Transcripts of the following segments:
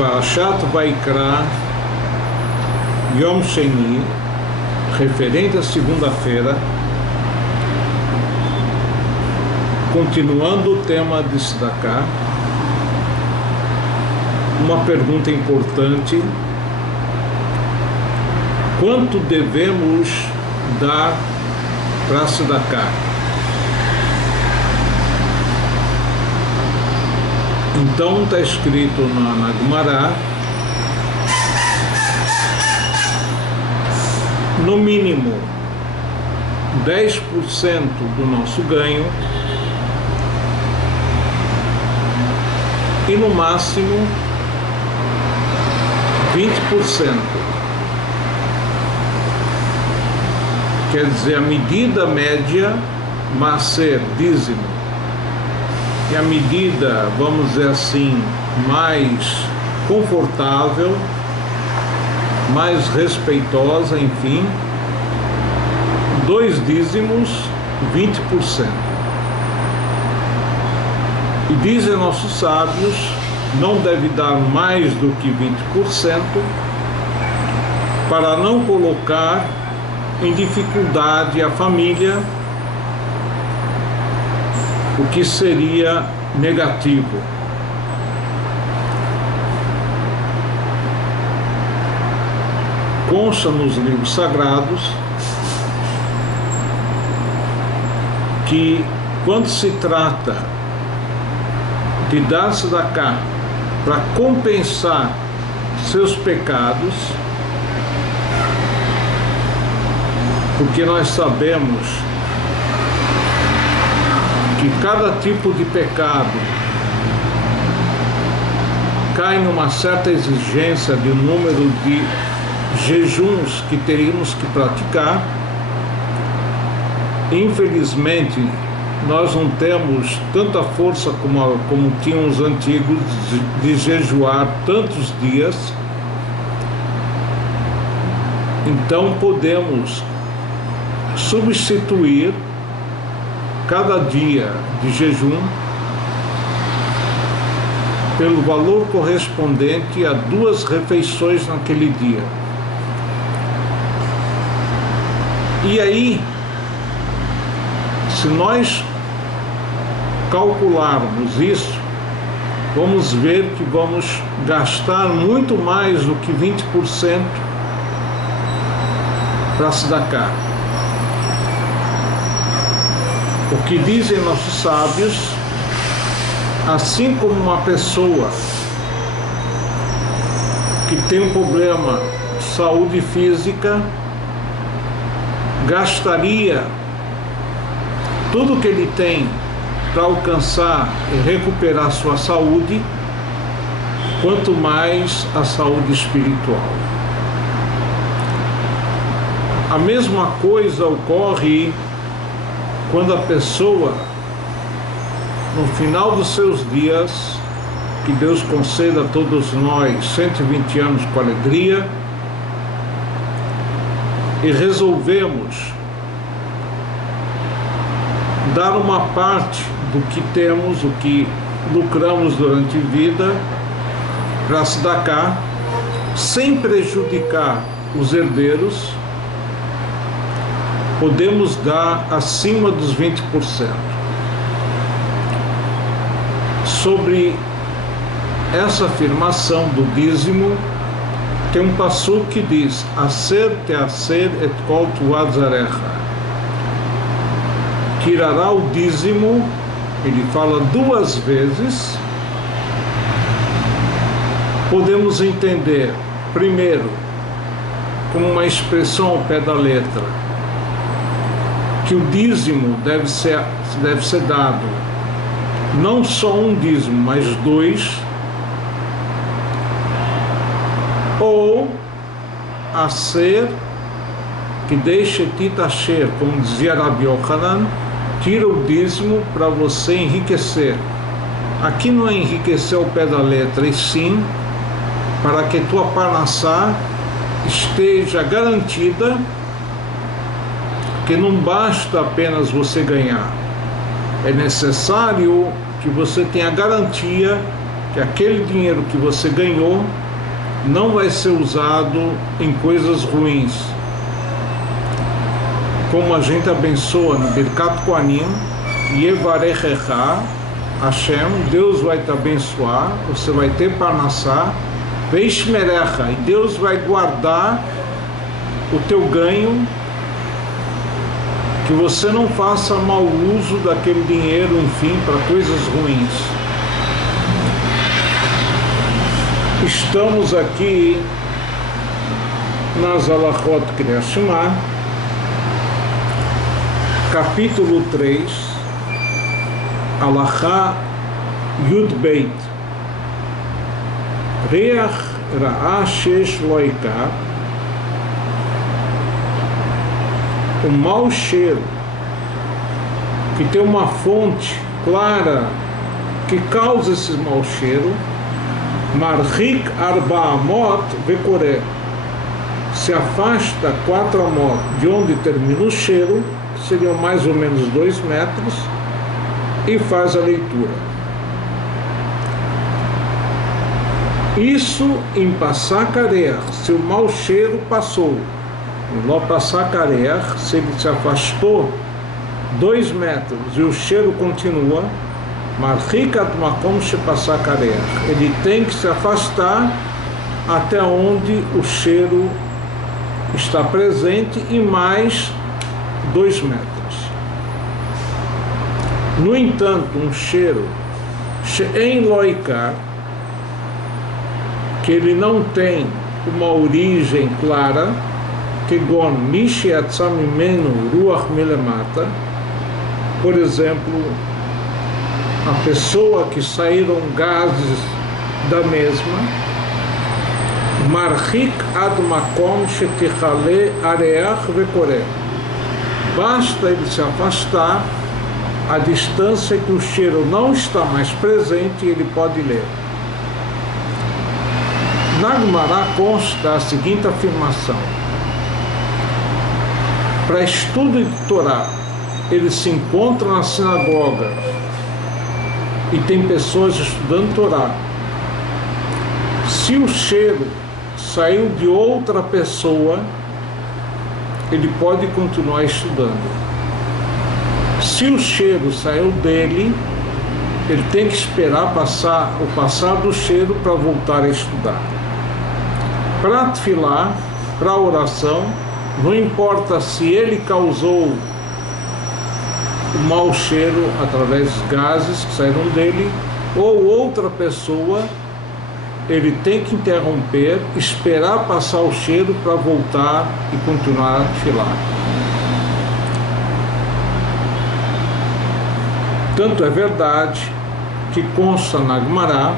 Parashat Vaikra, Yom Sheni, referente à segunda-feira, continuando o tema de Tzedakah, uma pergunta importante: quanto devemos dar para Tzedakah? Então está escrito na Gemara, no mínimo 10% do nosso ganho e no máximo 20%. Quer dizer, a medida média, maser, dízimo, e a medida, vamos dizer assim, mais confortável, mais respeitosa, enfim, 2 dízimos, 20%. E dizem nossos sábios, não deve dar mais do que 20%, para não colocar em dificuldade a família, o que seria negativo. Consta nos livros sagrados que quando se trata de dar tzedakah para compensar seus pecados, porque nós sabemos que cada tipo de pecado cai numa certa exigência de número de jejuns que teríamos que praticar. Infelizmente, nós não temos tanta força como tinham os antigos de jejuar tantos dias. Então podemos substituir cada dia de jejum pelo valor correspondente a 2 refeições naquele dia. E aí, se nós calcularmos isso, vamos ver que vamos gastar muito mais do que 20% para tzedakah. O que dizem nossos sábios, assim como uma pessoa que tem um problema de saúde física, gastaria tudo que ele tem para alcançar e recuperar sua saúde, quanto mais a saúde espiritual. A mesma coisa ocorre quando a pessoa, no final dos seus dias, que Deus conceda a todos nós 120 anos com alegria, e resolvemos dar uma parte do que temos, o que lucramos durante a vida, para tzedakah, sem prejudicar os herdeiros, podemos dar acima dos 20%. Sobre essa afirmação do dízimo, tem um passuco que diz: Aser teaser et kol tuat zarecha. Tirará o dízimo, ele fala 2 vezes. Podemos entender, primeiro, como uma expressão ao pé da letra, que o dízimo deve ser dado não só um dízimo, mas 2, ou a ser que deixe titasher, como dizia Rabi Yochanan, tira o dízimo para você enriquecer. Aqui não é enriquecer ao pé da letra, e sim para que tua parnassá esteja garantida, que não basta apenas você ganhar, é necessário que você tenha garantia que aquele dinheiro que você ganhou não vai ser usado em coisas ruins. Como a gente abençoa no Birkat Kohanim, Yevarechecha Hashem, Deus vai te abençoar, você vai ter Parnassá, Veishmerecha, e Deus vai guardar o teu ganho, que você não faça mau uso daquele dinheiro, enfim, para coisas ruins. Estamos aqui nas Halachot Kriyat Shema, capítulo 3, Halachá Yud Beit. Reach Ra'a Shesh Lo Ikar, o mau cheiro, que tem uma fonte clara que causa esse mau cheiro, Marhik Arba Amot Vekoré, se afasta 4 amot de onde termina o cheiro, que seriam mais ou menos 2 metros, e faz a leitura. Isso em Passacareach, se o mau cheiro passou. Lo Passacareach, se ele se afastou 2 metros e o cheiro continua, Marhikat Makom Shepassacareach, ele tem que se afastar até onde o cheiro está presente e mais 2 metros. No entanto, um cheiro She'en Lo Ikar, que ele não tem uma origem clara, Kegon Mishi Yatzah Mimenu Ruach Milemata, por exemplo, a pessoa que saíram gases da mesma, Marhik Ad Makom Shetichale Areach Vekoré, basta ele se afastar a distância que o cheiro não está mais presente e ele pode ler. Na Gemara consta a seguinte afirmação: para estudo de Torá, ele se encontra na sinagoga e tem pessoas estudando Torá. Se o cheiro saiu de outra pessoa, ele pode continuar estudando. Se o cheiro saiu dele, ele tem que esperar o passar do cheiro para voltar a estudar. Para tefilá, para oração, não importa se ele causou o mau cheiro através dos gases que saíram dele ou outra pessoa, ele tem que interromper, esperar passar o cheiro para voltar e continuar a tefilá. Tanto é verdade que consta na Gemara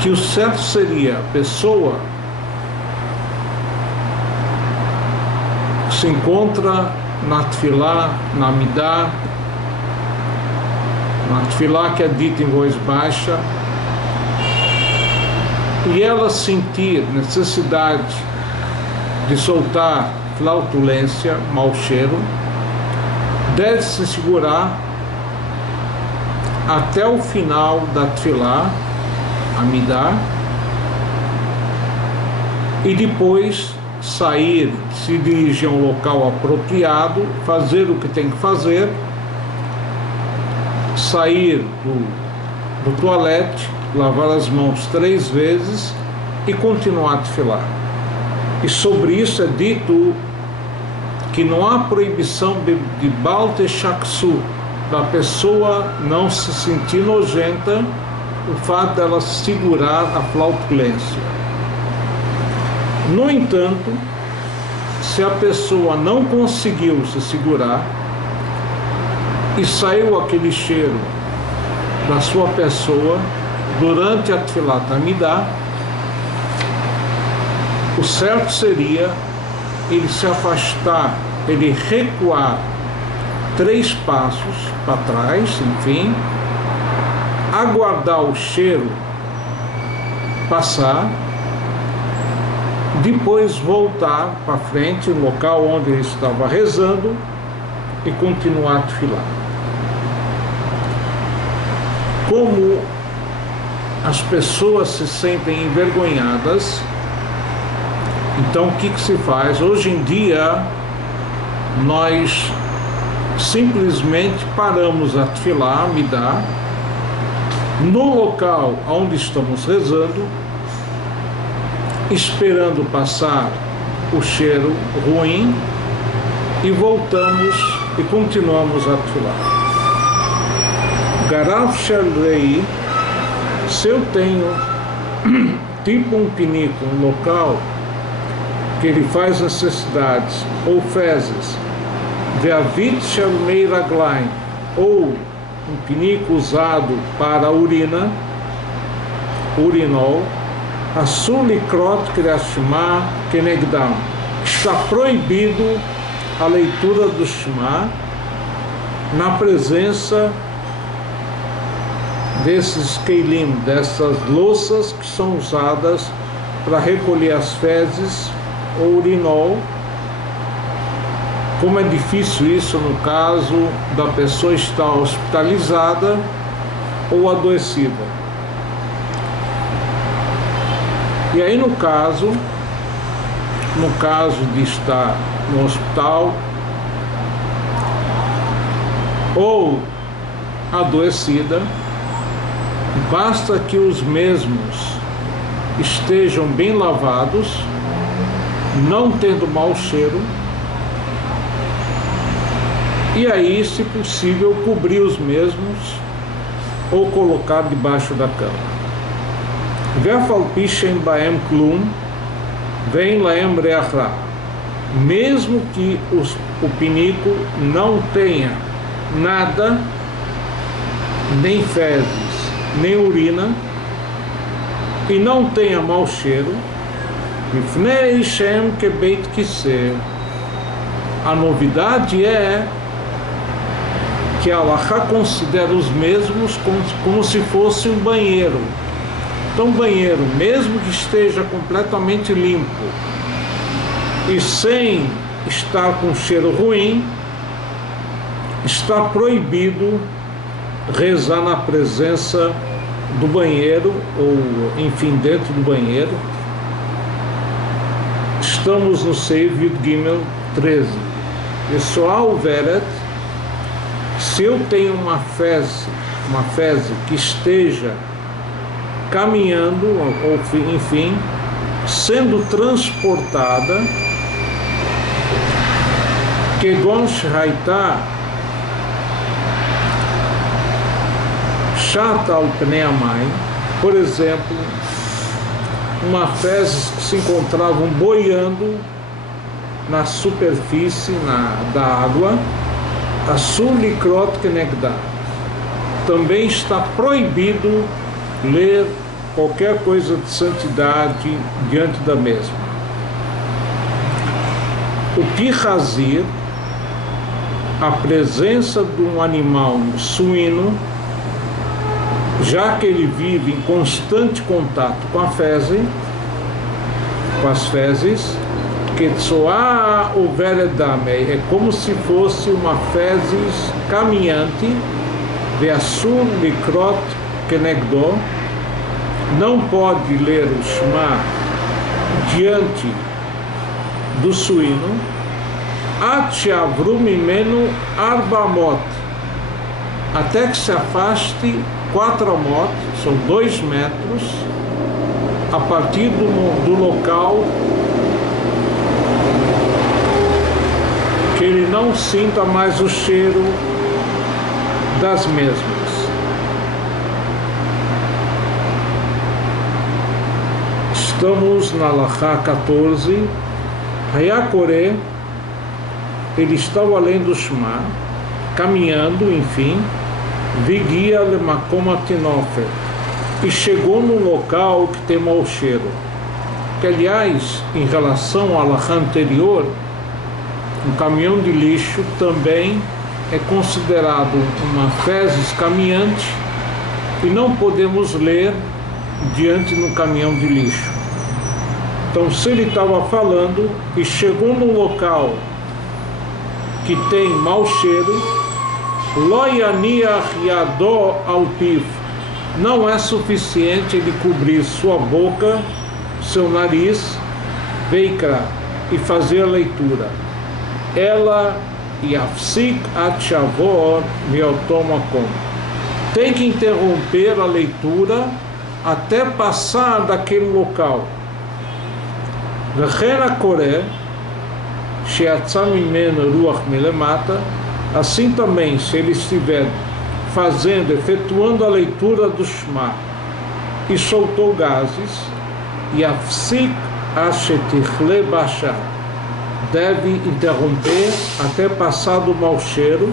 que o certo seria a pessoa que se encontra na tefilá, na midá, na tefilá que é dita em voz baixa, e ela sentir necessidade de soltar flautulência, mau cheiro, deve se segurar até o final da tefilá, amidá, e depois sair, se dirigir a um local apropriado, fazer o que tem que fazer, sair do toalete, lavar as mãos 3 vezes e continuar a tefilá. E sobre isso é dito que não há proibição de Baal Techaksu, da pessoa não se sentir nojenta o fato dela segurar a flautulência. No entanto, se a pessoa não conseguiu se segurar e saiu aquele cheiro da sua pessoa durante a tefilá Amidá, o certo seria ele se afastar, ele recuar 3 passos para trás, enfim, aguardar o cheiro passar, depois voltar para frente, no local onde ele estava rezando, e continuar a tefilá. como as pessoas se sentem envergonhadas, então o que se faz? Hoje em dia nós simplesmente paramos a tefilá, amidá, no local onde estamos rezando, esperando passar o cheiro ruim, e voltamos e continuamos a tefilá. Garaf Shalrei, se eu tenho tipo um pinico, um local que ele faz necessidades ou fezes, Ve'avit Shalmei Raglaim, ou um pinico usado para urina, urinol, Asur likrot Kriyat Shema kenegdam, está proibido a leitura do Shema na presença desses keilim, dessas louças que são usadas para recolher as fezes ou urinol. Como é difícil isso no caso da pessoa estar hospitalizada ou adoecida. E aí no caso de estar no hospital ou adoecida, basta que os mesmos estejam bem lavados, não tendo mau cheiro, e aí, se possível, cobrir os mesmos ou colocar debaixo da cama. Ve'afalpishem baem klum, vem laem reachra. Mesmo que o pinico não tenha nada, nem fezes, nem urina, e não tenha mau cheiro, mifnei Shem kebeit kiseh. A novidade é que a Halachá considera os mesmos como se fosse um banheiro. Então, banheiro, mesmo que esteja completamente limpo e sem estar com cheiro ruim, está proibido rezar na presença do banheiro, ou enfim, dentro do banheiro. Estamos no Seiv Yud Gimel 13. Pessoal, Veret, se eu tenho uma feze que esteja caminhando, ou enfim, sendo transportada, Kegon Shaita Shata al Pnei Hamayim, por exemplo, uma fezes que se encontravam boiando na superfície da água, Asur likrot kenegdam, também está proibido ler qualquer coisa de santidade diante da mesma. O Pihazir, a presença de um animal suíno, já que ele vive em constante contato com a fezes, Ketzoá o Veredamei, é como se fosse uma fezes caminhante, Ve'asur likrot kenegdo, não pode ler o Shema diante do suíno, At she'avru mimenu 4 amot, até que se afaste 4 amot, são 2 metros, a partir do local que ele não sinta mais o cheiro das mesmas. Estamos na Halachá 14. Hayakoré, ele estava além do Shema, caminhando, enfim, Vigia lemakom atinofer, e chegou num local que tem mau cheiro. Que, aliás, em relação à Halachá anterior, um caminhão de lixo também é considerado uma fezes caminhante e não podemos ler diante do caminhão de lixo. Então, se ele estava falando e chegou num local que tem mau cheiro, lo yaniach yado al piv, não é suficiente ele cobrir sua boca, seu nariz, veikra, e fazer a leitura. Ela yafsik at shavor meotom makom. Tem que interromper a leitura até passar daquele local. V'chen hakoreh she'yatza mimeno ruach milemata. Assim também, se ele estiver fazendo, efetuando a leitura do Shema e soltou gases, yafsik ashetichle bashar, deve interromper até passar do mau cheiro,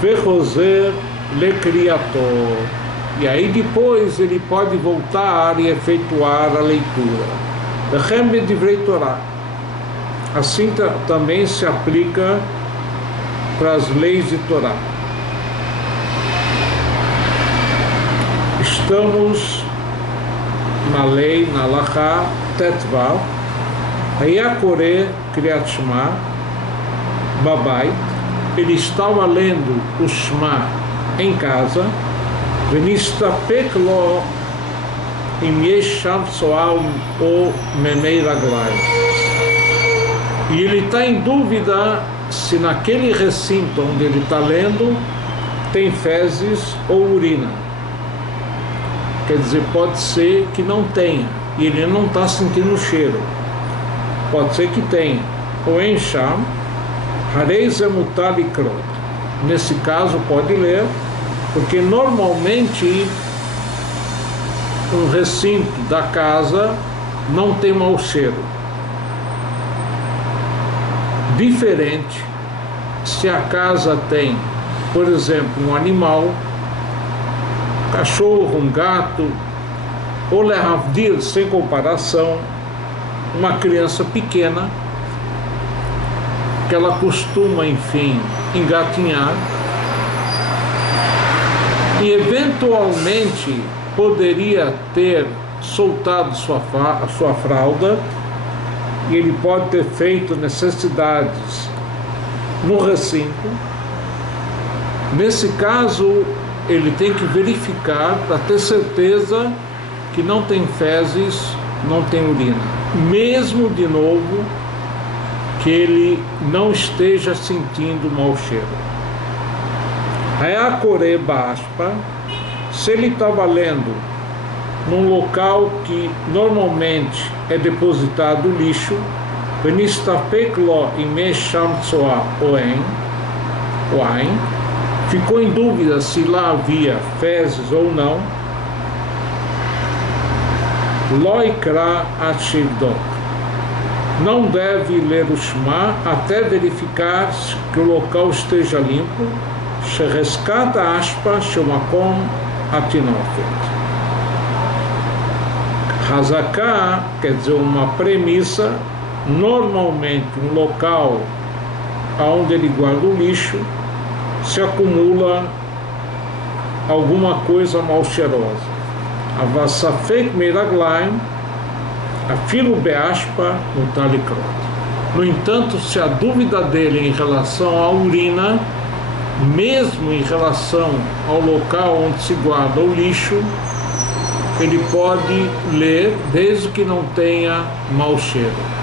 vechoser lekriato, e aí depois ele pode voltar e efetuar a leitura. Vechem bedivrei Torá. Assim também se aplica para as leis de Torá. Estamos na lei, na Halachá Tetvav, Hayakore Kriyat Shema Babait. Ele estava lendo o Shema em casa, Venistapek lo im yesh sham soal o memei raglayim. E ele está em dúvida se naquele recinto onde ele está lendo tem fezes ou urina. Quer dizer, pode ser que não tenha, e ele não está sentindo o cheiro. Pode ser que tenha. O enxam, harei zemutar likrot. Nesse caso, pode ler, porque normalmente um recinto da casa não tem mau cheiro. Diferente se a casa tem, por exemplo, um animal, um cachorro, um gato, ou lehavdir, sem comparação, uma criança pequena, que ela costuma, enfim, engatinhar, e eventualmente poderia ter soltado sua fralda, e ele pode ter feito necessidades no recinto. Nesse caso, ele tem que verificar para ter certeza que não tem fezes, não tem urina, mesmo de novo que ele não esteja sentindo mau cheiro. Hayakore baspa, se ele estava lendo num local que normalmente é depositado lixo, Venistapek lo im sham tsoa oen, ficou em dúvida se lá havia fezes ou não, lo ikra at shivdok, não deve ler o Shema até verificar que o local esteja limpo, shereskat aspa shemakom atinofet. Hazaká quer dizer uma premissa, normalmente um local onde ele guarda o lixo, se acumula alguma coisa mal cheirosa. Avassafek miraglaim, afilo beaspa no talikrot. No entanto, se a dúvida dele em relação à urina, mesmo em relação ao local onde se guarda o lixo, ele pode ler desde que não tenha mau cheiro.